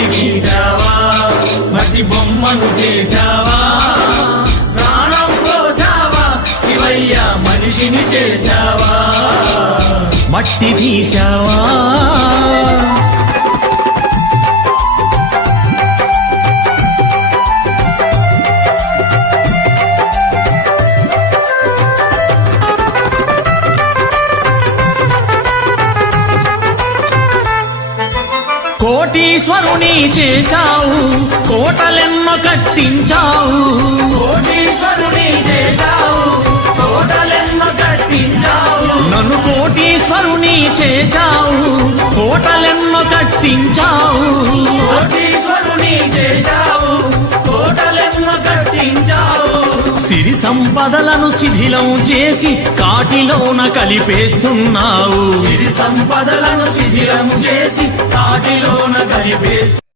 మట్టి తీసావా మట్టి బొమ్మను చేశావా ప్రాణం పోసావా శివయ్య మనిషిని చేశావా మట్టి తీసావా కోటీశ్వరుని చేశావు కోటలెన్నో కట్టించావు కోటీశ్వరుని చేశావు కోటలెన్నో కట్టించావు నన్ను కోటీశ్వరుని చేశావు కోటలెన్నో కట్టించావు కోటీశ్వరుని చేశావు కోటలెన్నో కట్టించావు సిరి సంపదలను శిథిలం చేసి కాటిలోన కలిపేస్తున్నావు సిరి సంపదలను శిథిలం చేసి కాటిలోన కలిపేస్తున్నావు